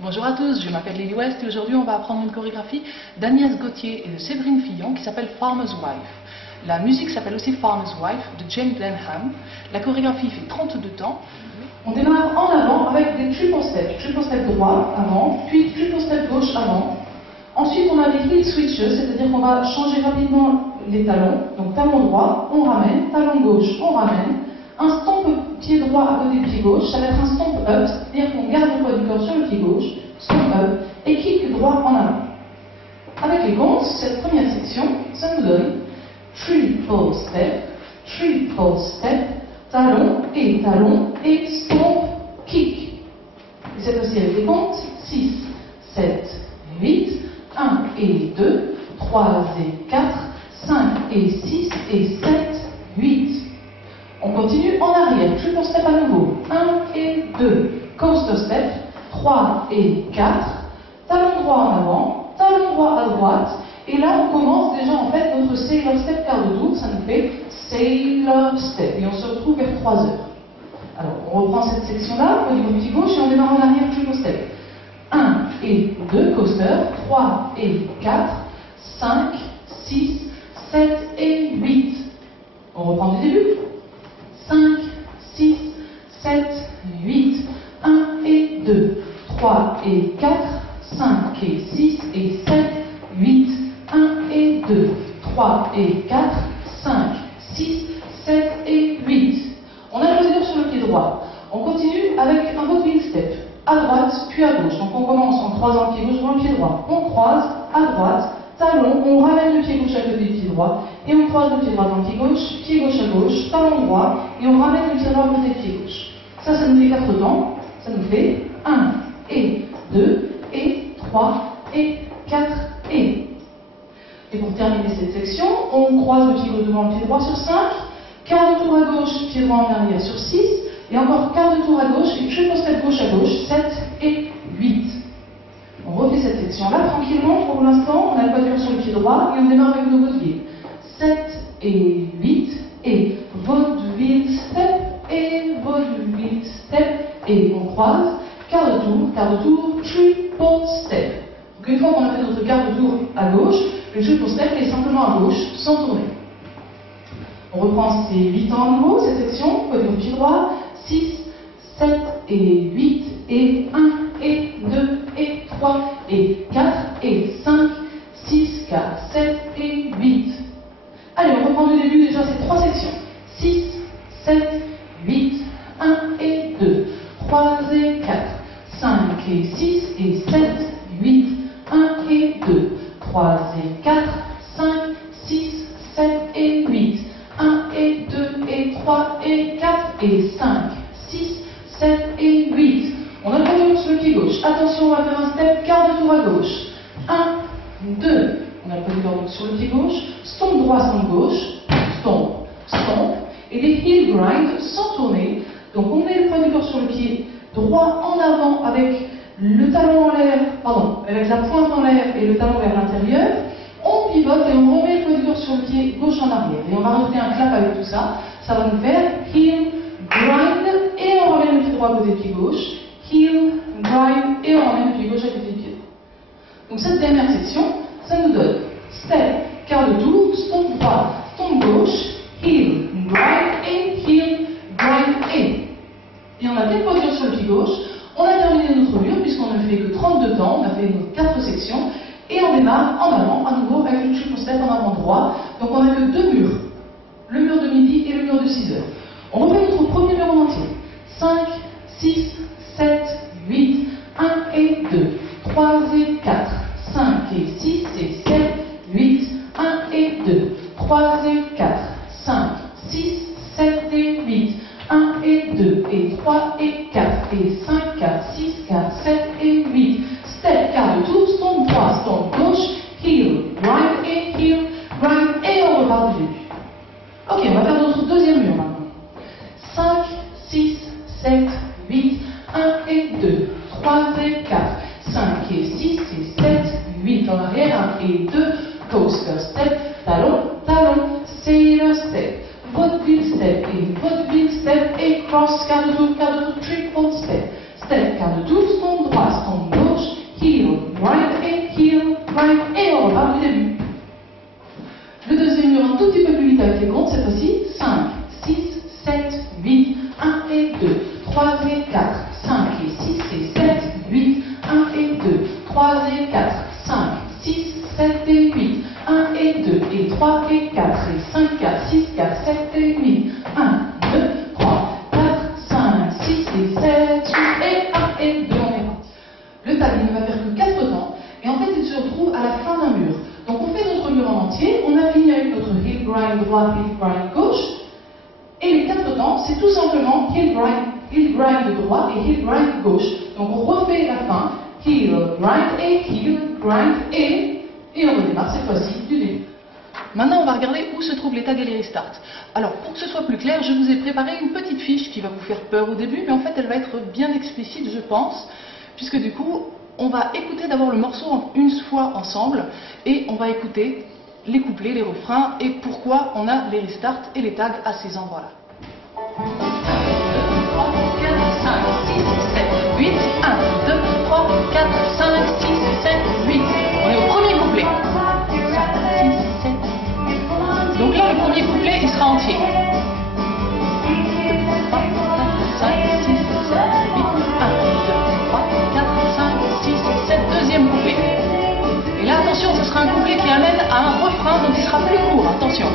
Bonjour à tous, je m'appelle Lily West et aujourd'hui on va apprendre une chorégraphie d'Agnès Gauthier et de Séverine Fillon qui s'appelle Farmer's Wife. La musique s'appelle aussi Farmer's Wife de Jane Denham. La chorégraphie fait 32 temps. On démarre en avant avec des triple step droit avant, puis triple step gauche avant. Ensuite on a des heel switches, c'est-à-dire qu'on va changer rapidement les talons. Donc talon droit, on ramène, talon gauche, on ramène. Un stomp pied droit à côté du pied gauche, ça va être un stomp up, c'est-à-dire qu'on garde le poids du corps sur le pied gauche, stomp up, et kick droit en avant. Avec les comptes, cette première section, ça nous donne triple step, talon, et stomp, kick. Et cette fois-ci avec les comptes, 6, 7, 8, 1 et 2, 3 et 4, 5 et 6 et 7, 8. On continue en arrière, triple step à nouveau, 1 et 2, coaster step, 3 et 4, talon droit en avant, talon droit à droite, et là on commence déjà en fait notre sailor step quart de tour, ça nous fait sailor step, et on se retrouve vers 3 heures. Alors on reprend cette section-là, au niveau du pied gauche, et on démarre en arrière, triple step. 1 et 2, coaster, 3 et 4, 5, 6, 7 et 8. On reprend du début. 5, 6, 7, 8, 1 et 2, 3 et 4, 5 et 6 et 7, 8, 1 et 2, 3 et 4, 5, 6, 7 et 8. On a le sur le pied droit. On continue avec un vaudeville step, à droite puis à gauche. Donc on commence en croisant le pied gauche devant le pied droit. On croise à droite, talon, on ramène le pied gauche à côté du pied droit, et on croise le pied droit dans le pied gauche à gauche, talon droit, et on ramène le pied droit à côté du pied gauche. Ça nous fait 4 temps, ça nous fait 1 et 2 et 3 et 4 et. Et pour terminer cette section, on croise le pied gauche devant le pied droit sur 5, quart de tour à gauche, pied droit en arrière sur 6, et encore quart de tour à gauche, et triple step gauche à gauche, 7 et 8. On refait cette section-là tranquillement. Pour l'instant, on a le quadrille sur le pied droit et on démarre avec nos vaudevilles. 7 et 8 et vaudeville step et vaudeville step et on croise, quart de tour, triple step. Donc une fois qu'on a fait notre quart de tour à gauche, le triple step est simplement à gauche sans tourner. On reprend ces 8 temps à nouveau, cette section, quadrille pied droit, 6, 7 et 8 et 1 et 2 et 3 et 4 et 5, 6, 4, 7 et 8. Allez, on reprend du début déjà ces 3 sections. 6, 7, 8, 1 et 2, 3 et 4, 5 et 6 et 7, 8, 1 et 2, 3 et 4, 5, 6, 7 et 8, 1 et 2 et 3 et 4 et 5, 6, 7 et 8. On a le quadrille sur le pied gauche. Attention, on va faire un step, quart de tour à gauche. 1, 2. On a le quadrille sur le pied gauche. Stomp droit, stomp gauche. Stomp, stomp. Et des heel grind sans tourner. Donc on met le poids du corps sur le pied droit en avant avec le talon en l'air, avec la pointe en l'air et le talon vers l'intérieur. On pivote et on remet le poids du corps sur le pied gauche en arrière. Et on va rajouter un clap avec tout ça. Ça va nous faire heel grind et on ramène le pied droit à côté du pied gauche. Heel, grind, et on ramène le pied gauche à côté du pied droit. Donc cette dernière section, ça nous donne step, quart de tour, stomp droit, stomp gauche, heel, grind, et. Et on a fait une posture sur le pied gauche, on a terminé notre mur puisqu'on ne fait que 32 temps, on a fait nos 4 sections, et on démarre en avant, à nouveau avec le triple step en avant droit. Donc on n'a que 2 murs, le mur de midi et le mur de 6 heures. On refait notre premier mur en entier. 5, 6, 7, 8, 1 et 2, 3 et 4, 5 et 6 et 7, 8, 1 et 2, 3 et 4, 5, 6, 7 et 8, 1 et 2 et 3 et 4 et 5, 4, 6, 4, 7 et 8. Step, quart de tour, stomp droit, stomp gauche, heel, grind, et on repart du début. Ok, on va faire notre deuxième mur maintenant. 5, 6, 7, 8, 1 et 2, 3 et 4, 5 et 6 et 7, 8 en arrière, 1 et 2, coaster step, talon, sailor step, vaudeville step et cross, quart de tour, triple step, quart de tour, stomp droit, stomp gauche, 5 et 6 et 7, 8, 1 et 2, 3 et 4, 5, 6, 7 et 8, 1 et 2, et 3 et 4, et 5, 4, 6, 4, 7 et 8, 1, 2, 3, 4, 5, 6 et 7, 8 et 1 et 2, on est parti. Le tag, il ne va faire que 4 temps, et en fait, il se retrouve à la fin d'un mur. Donc on fait notre mur en entier, on a fini avec notre heel grind droit, heel grind gauche, et les 4 temps, c'est tout simplement heel grind droit et heel grind gauche. Donc on refait la fin, heel grind et on redémarre cette fois-ci du début. Maintenant, on va regarder où se trouvent les tags et les restarts. Alors, pour que ce soit plus clair, je vous ai préparé une petite fiche qui va vous faire peur au début, mais en fait, elle va être bien explicite, je pense, puisque du coup, on va écouter d'abord le morceau une fois ensemble, et on va écouter les couplets, les refrains, et pourquoi on a les restarts et les tags à ces endroits-là. 1, 2, 3, 4, 5, 6, 7, 8, 1, 2, 3, 4, 5, 6, 7, 8. On est au premier couplet. 5, 6, 7. Donc là, le premier couplet, il sera entier. 3, 4, 5, 6, 7, 8, 1, 2, 3, 4, 5, 6, 7. Deuxième couplet. Et là, attention, ce sera un couplet qui amène à un refrain, donc il sera plus court. Attention.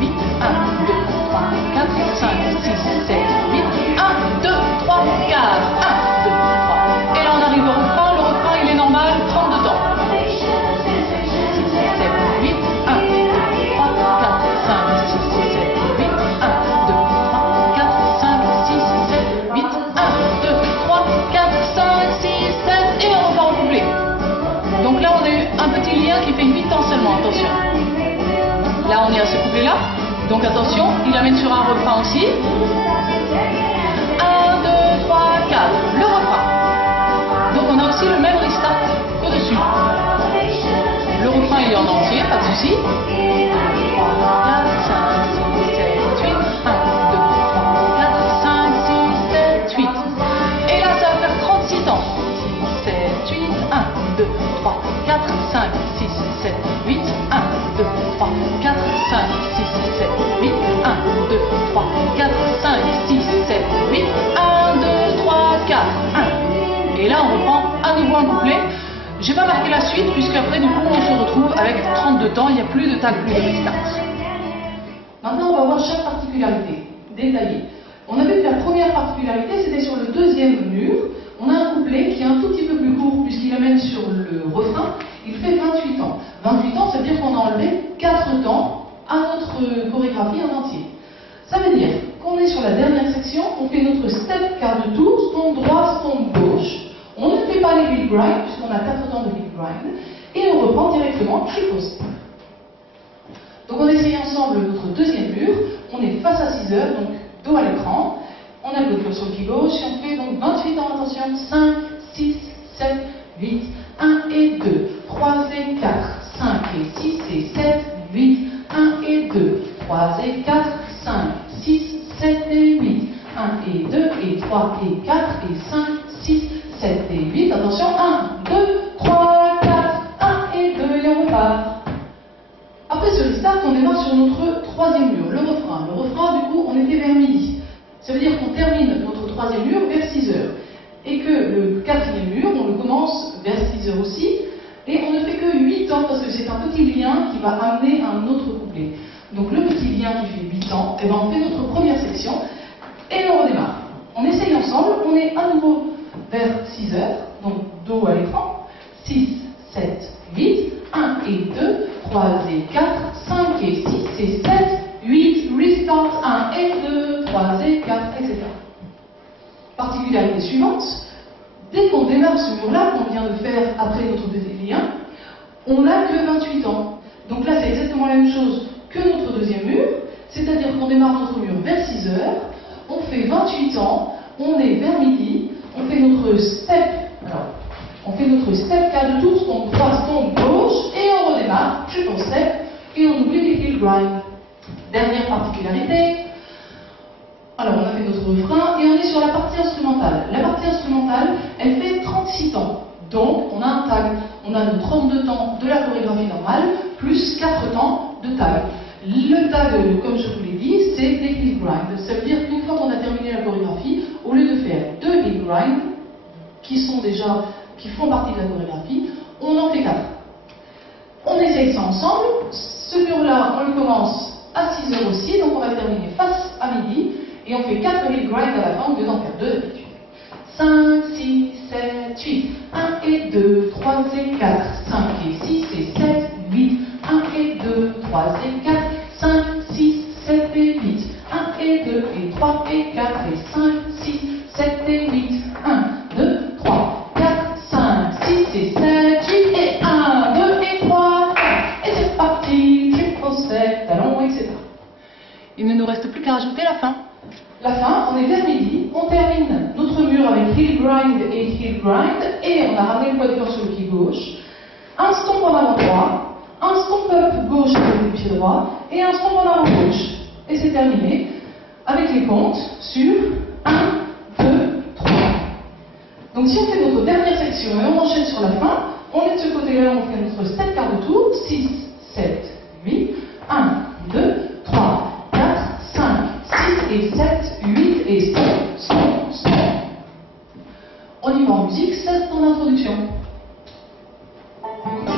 8, 1, 2, 3, 4, 5, 6, 7, 8, 1, 2, 3, 4, 1, 2, 3. Et là, on arrive au refrain. Le refrain, il est normal, 32 temps. 6, 7, 8, 1, 2, 3, 4, 5, 6, 7, 8, 1, 2, 3, 4, 5, 6, 7, 8, 1, 2, 3, 4, 5, 6, 7, et on repart en couplet. Donc là, on a eu un petit lien qui fait 8 temps seulement, attention. Là, on est à ce couplet-là. Donc attention, il amène sur un refrain aussi. 1, 2, 3, 4. Le refrain. Donc on a aussi le même restart au-dessus. Le refrain, il est en entier, pas de souci. 3, 4, 5, 6, 7, 8. 1, 2, 3, 4, 5, 6, 7, 8. Et là, ça va faire 36 temps. 6, 7, 8. 1, 2, 3, 4, 5, 6, 7, 8. 1, 2, 3, 4, 5, 6, 7, 8. 1, 2, 3, 4, 5, 6, 7, 8. 1, 2, 3, 4, 1. Et là, on reprend à nouveau un couplet. J'ai pas marqué la suite, puisque après, du coup, on se retrouve avec 32 temps. Il n'y a plus de tag, plus de restart. Maintenant, on va voir chaque particularité détaillée. On a vu que la première particularité, c'était sur le deuxième mur. On a un couplet qui est un tout petit peu plus court, puisqu'il amène sur le refrain. Il fait 28 temps. 28 temps, ça veut dire qu'on a enlevé 4 temps à notre chorégraphie en entier. Ça veut dire qu'on est sur la dernière section, on fait notre step quart de tour, stomp droit, stomp gauche. On ne fait pas les heel grind, puisqu'on a 4 temps de heel grind, et on reprend directement triple step. Donc on essaye ensemble notre deuxième mur, on est face à 6 heures, donc dos à l'écran, on a le cloche sur le pied gauche, et on fait donc 28 temps, attention, 5, 6, 7, 8, 1 et 2, 3 et 4, 5 et 6 et 7, 8, 1 et 2, 3 et 4, 5, 6, 7 et 8, 1 et 2 et 3 et 4 et 5, 6, 7 et 8, attention, 1, 2, 3, 4, 1 et 2, et on repart. Après ce restart, on démarre sur notre troisième mur, le refrain. Le refrain, du coup, on était vers midi. Ça veut dire qu'on termine notre troisième mur vers 6 heures. Et que le quatrième mur, on le commence vers 6 heures aussi. Et on ne fait que 8 temps parce que c'est un petit lien qui va amener un autre couplet. Donc le petit lien qui fait 8 temps, et ben on fait notre première section et on redémarre. On essaye ensemble, on est à nouveau vers 6 heures, donc dos à l'écran. 6, 7, 8, 1 et 2, 3 et 4, 5 et 6 et 7, 8, restart, 1 et 2, 3 et 4, etc. Particularité suivante, dès qu'on démarre ce mur-là, qu'on vient de faire après notre deuxième lien, on n'a que 28 ans. Donc là, c'est exactement la même chose que notre deuxième mur, c'est-à-dire qu'on démarre notre mur vers 6 heures, on fait 28 ans, on est vers midi, on fait notre step, alors, on fait notre step quart de tour, stomp droit, stomp gauche, et on redémarre, triple step, et on oublie les heel grind. Dernière particularité, alors on a fait notre refrain, et on est sur la partie instrumentale. La partie instrumentale, elle fait 36 temps. Donc, on a un tag, on a nos 32 temps de la chorégraphie normale, plus 4 temps de tag. Le tag, comme je vous l'ai dit, c'est des heel grind. Ça veut dire qu'une fois qu'on a terminé la chorégraphie, au qui font partie de la chorégraphie. On en fait 4. On essaye ça ensemble. Ce mur-là, on le commence à 6h aussi, donc on va terminer face à midi. Et on fait 4 heel grind à la fin, au lieu d'en faire 2 d'habitude. 5, 6, 7, 8. 1 et 2, 3 et 4. 5 et 6 et 7, 8. 1 et 2, 3 et 4. 5, 6, 7 et 8. 1 et 2 et 3 et 4 et 5, 6, 7 et 8. 1, 2, 3, 4, 5, 6 et 7, 8 et 1, 2 et 3, 4. Et c'est parti, triple step, talon, etc. Il ne nous reste plus qu'à rajouter la fin. La fin, on est vers midi, on termine notre mur avec heel grind et heel grind, et on a ramené le poids du corps sur le pied gauche. Un stomp en avant droit, un stomp up gauche avec le pied droit, et un stomp en avant gauche. Et c'est terminé avec les comptes sur 1, 2, 3. Donc si on fait notre dernière section et on enchaîne sur la fin, on est de ce côté-là, on fait notre step quart de tour, 6, 7, 8, 1, 2, 3, 4, 5, 6 et 7, 8 et stomp, stomp, stomp. On y va en musique, 16 pour l'introduction. 1, 2,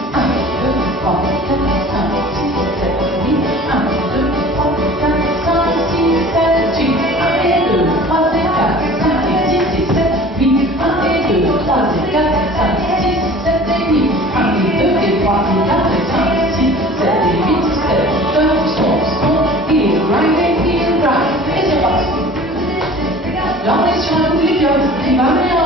3, 4, 5, 6, 7, 8, 1, 2, 3, 4, 5, 6, 7, 8, 1 et 2, 3 et 4, 5 et 6 et 7, 8, 1 et 2, 3 et 4, 5, 6, 7 et 8, 1 et 2 et 3 et 4 et 5, 6, 7 et 8, 7, 2, stomp, stomp, heel grind et heel grind. Et c'est parti. Là on est sur un coup de qui va venir